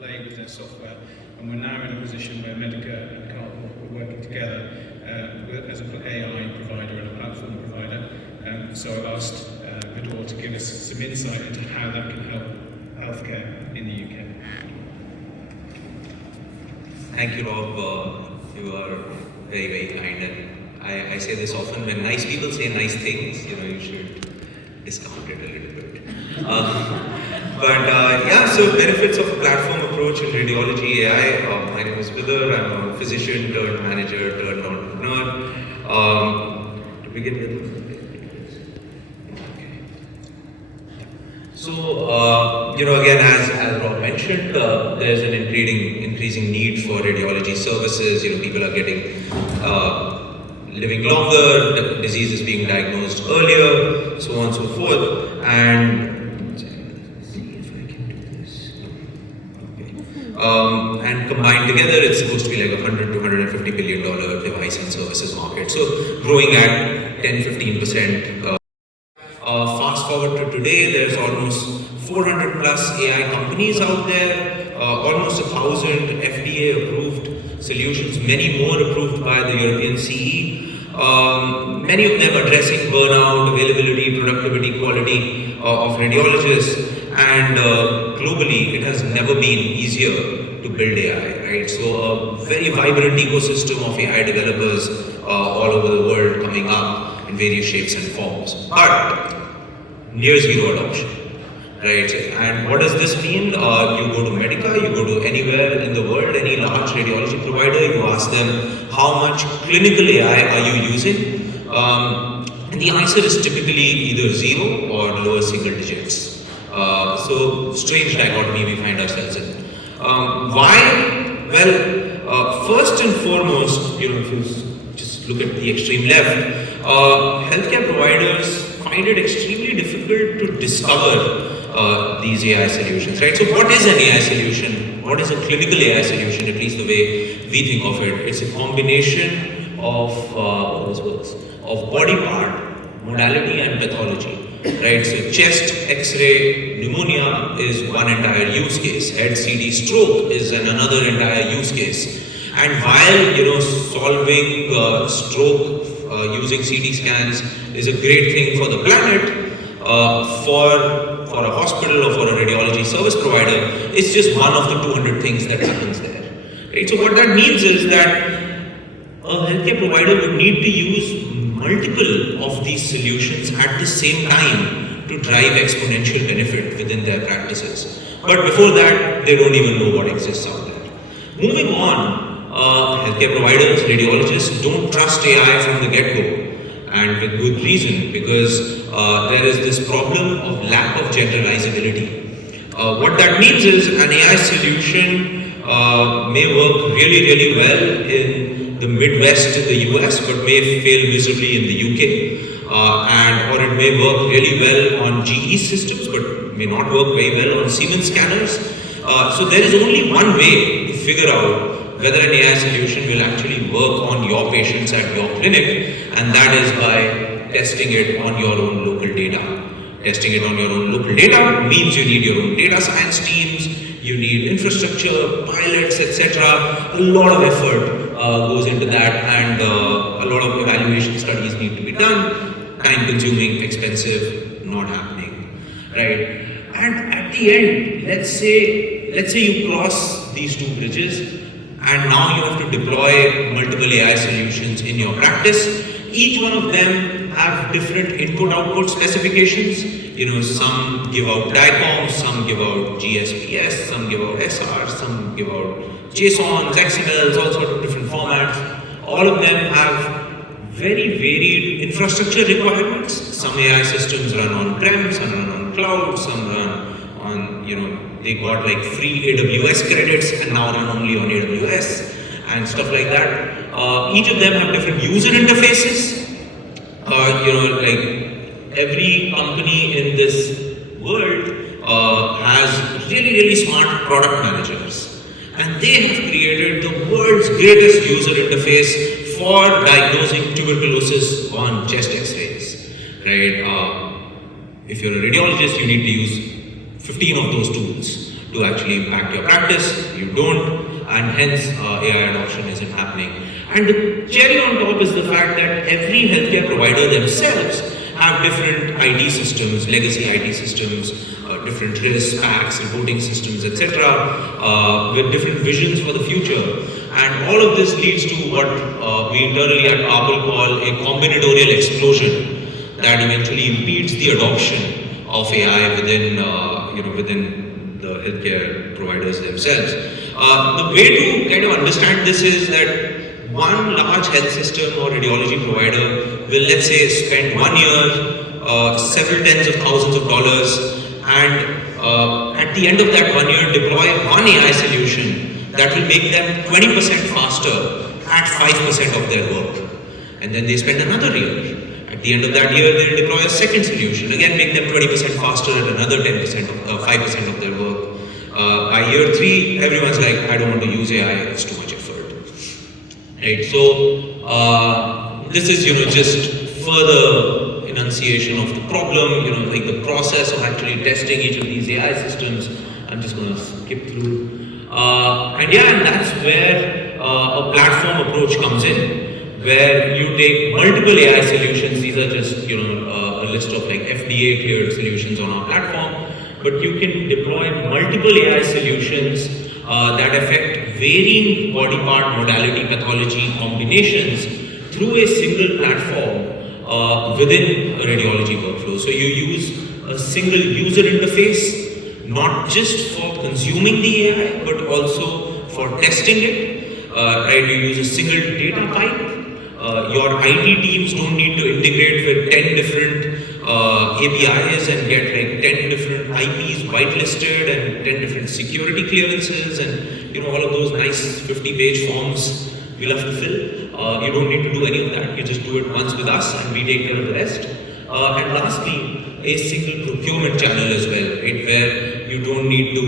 play with their software, and we're now in a position where Medica and CARPL are working together as an AI provider and a platform provider. So I've asked Vidur to give us some insight into how that can help healthcare in the UK. Thank you, Rob. You are very, very kind, and I say this often: when nice people say nice things, you should discount it a little bit. So benefits of a platform approach in radiology AI. My name is Vidur. I'm a physician turned manager turned entrepreneur. To begin with. So, again, as Rob mentioned, there's an increasing need for radiology services. People are getting living longer, the disease is being diagnosed earlier, so on and so forth. And and combined together, it's supposed to be like $100 to $150 billion device and services market. So growing at 10-15%. Fast forward to today, there's almost 400 plus AI companies out there, almost 1,000 FDA approved solutions, many more approved by the European CE. Many of them addressing burnout, availability, productivity, quality of radiologists. And globally, it has never been easier to build AI, right? So a very vibrant ecosystem of AI developers all over the world coming up in various shapes and forms. But near zero adoption, right? And what does this mean? You go to Medica, you go to anywhere in the world, any large radiology provider, you ask them, how much clinical AI are you using? And the answer is typically either zero or lower single digits. So strange dichotomy we find ourselves in. Why? Well, first and foremost, if you just look at the extreme left, healthcare providers find it extremely difficult to discover these AI solutions, right? So what is an AI solution? What is a clinical AI solution, at least the way we think of it? It's a combination of body part, modality and pathology, right? So chest, X-ray, pneumonia is one entire use case. Head CT stroke is another entire use case. And while, solving stroke using CT scans is a great thing for the planet, for a hospital or for a radiology service provider, it's just one of the 200 things that happens there. Right? So what that means is that a healthcare provider would need to use multiple of these solutions at the same time to drive exponential benefit within their practices. But before that, they don't even know what exists out there. Moving on, healthcare providers, radiologists don't trust AI from the get-go. And with good reason, because there is this problem of lack of generalizability. What that means is an AI solution may work really, really well in the Midwest in the US, but may fail miserably in the UK. Or it may work really well on GE systems, but may not work very well on Siemens scanners. So there is only one way to figure out whether an AI solution will actually work on your patients at your clinic, and that is by testing it on your own local data. Testing it on your own local data means you need your own data science teams, you need infrastructure, pilots, etc. A lot of effort goes into that, and a lot of evaluation studies need to be done. Time consuming, expensive, not happening, right? And at the end, let's say you cross these two bridges, and now you have to deploy multiple AI solutions in your practice. Each one of them have different input-output specifications. Some give out DICOM, some give out GSPS, some give out SR, some give out JSONs, XMLs, all sorts of different formats. All of them have very varied infrastructure requirements. Some AI systems run on-prem, some run on cloud, some run on, they got like free AWS credits and now run only on AWS and stuff like that. Each of them have different user interfaces. Like every company in this world has really, really smart product managers. And they have created the world's greatest user interface for diagnosing tuberculosis on chest X-rays, right? If you're a radiologist, you need to use 15 of those tools to actually impact your practice. You don't, and hence AI adoption isn't happening. And the cherry on top is the fact that every healthcare provider themselves have different IT systems, legacy IT systems, different risk packs, reporting systems, etc., with different visions for the future. And all of this leads to what we internally at CARPL call a combinatorial explosion that eventually impedes the adoption of AI within the healthcare providers themselves. The way to kind of understand this is that one large health system or radiology provider will, let's say, spend 1 year, several tens of thousands of dollars, and at the end of that 1 year deploy one AI solution that will make them 20% faster at 5% of their work. And then they spend another year. At the end of that year, they'll deploy a second solution, again make them 20% faster at another 5% of their work. By year 3, everyone's like, I don't want to use AI, it's too much effort. Right? So this is just further enunciation of the problem, like the process of actually testing each of these AI systems. I'm just going to skip through. And that's where a platform approach comes in, where you take multiple AI solutions. These are just a list of like FDA cleared solutions on our platform, but you can deploy multiple AI solutions that affect varying body part modality pathology combinations through a single platform within a radiology workflow. So you use a single user interface, not just for consuming the AI, but also for testing it. Right? You use a single data pipe. Your IT teams don't need to integrate with 10 different APIs and get like 10 different IPs whitelisted and 10 different security clearances and all of those nice 50-page forms you'll have to fill. You don't need to do any of that. You just do it once with us and we take care of the rest. And lastly, a single procurement channel as well, right, where you don't need to,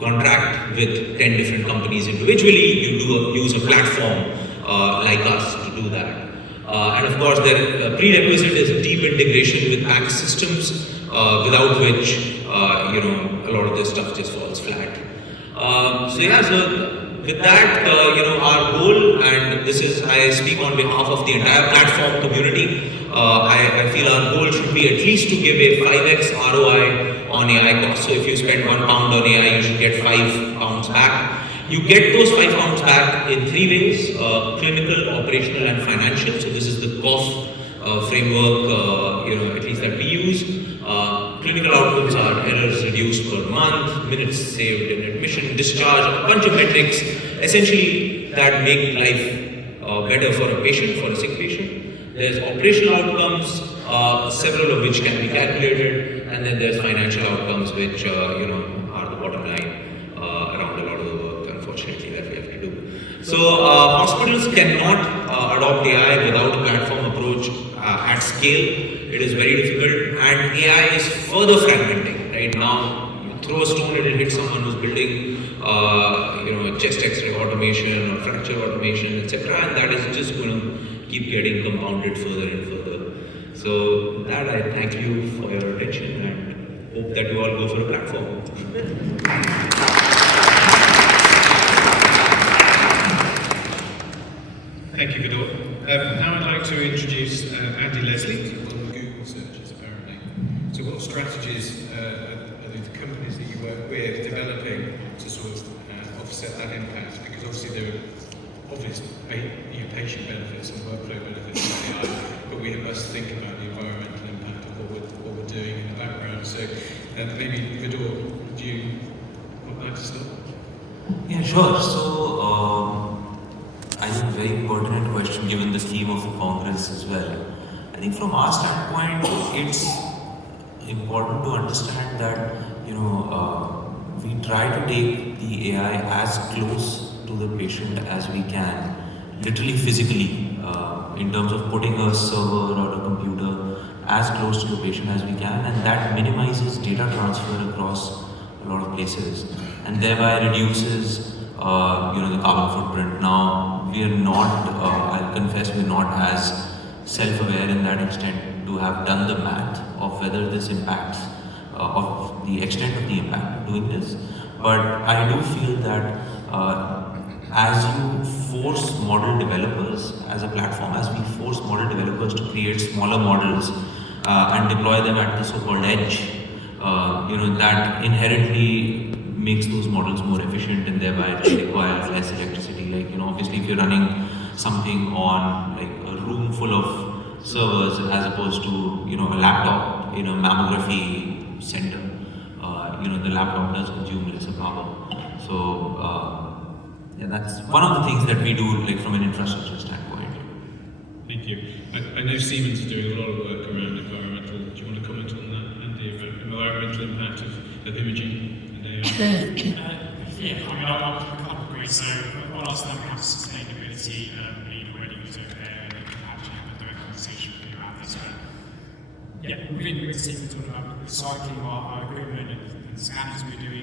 contract with 10 different companies individually. You use a platform like us to do that. And of course, the prerequisite is deep integration with back systems, without which, a lot of this stuff just falls flat. So with that, our goal, and this is, I speak on behalf of the entire platform community, I feel our goal should be at least to give a 5x ROI on AI costs. So if you spend £1 on AI, you should get £5 back. You get those £5 back in 3 ways, clinical, operational and financial. So this is the cost framework, at least that we use. Clinical outcomes are errors reduced per month, minutes saved in admission, discharge, a bunch of metrics, essentially that make life better for a patient, for a sick patient. There's operational outcomes, several of which can be calculated, and then there's financial outcomes, which are the bottom line around a lot of the work, unfortunately, that we have to do. So hospitals cannot adopt AI without a platform approach at scale. It is very difficult, and AI is further fragmenting. Right now, you throw a stone, it will hit someone who's building, chest X-ray automation or fracture automation, etc., and that is just going to keep getting compounded further and further. So that I thank you for your attention and hope that you all go for a platform. Thank you, Vidur. Now I'd like to introduce Andy Leslie on the Google searches, apparently. So what strategies are the companies that you work with developing to sort of offset that impact? Because obviously there are obvious patient benefits and workflow benefits of AI, but we must think about the environmental impact of what we're doing in the background. So maybe, Vidur, do you want that to start? Yeah, sure. So, I think a very pertinent question given the theme of the Congress as well. I think from our standpoint, it's important to understand that, we try to take the AI as close to the patient as we can, literally physically, in terms of putting a server or a computer as close to the patient as we can, and that minimizes data transfer across a lot of places and thereby reduces the carbon footprint. Now, we are not, I'll confess, we're not as self-aware in that extent to have done the math of whether this impacts of the extent of the impact of doing this. But I do feel that as you force model developers as a platform, as we force model developers to create smaller models and deploy them at the so-called edge, that inherently makes those models more efficient and thereby they require less electricity. Like, obviously if you're running something on like a room full of servers as opposed to, a laptop in a mammography center, the laptop does consume less power. So, that's one of the things that we do, like from an infrastructure standpoint. Thank you. I know Siemens is doing a lot of work around environmental. Do you want to comment on that, Andy, about environmental impact of imaging and AI? I can't agree. So, while I stand behind sustainability lead already, so I actually have a direct conversation with you about this. But we've been talking about recycling our equipment and scanners we're doing.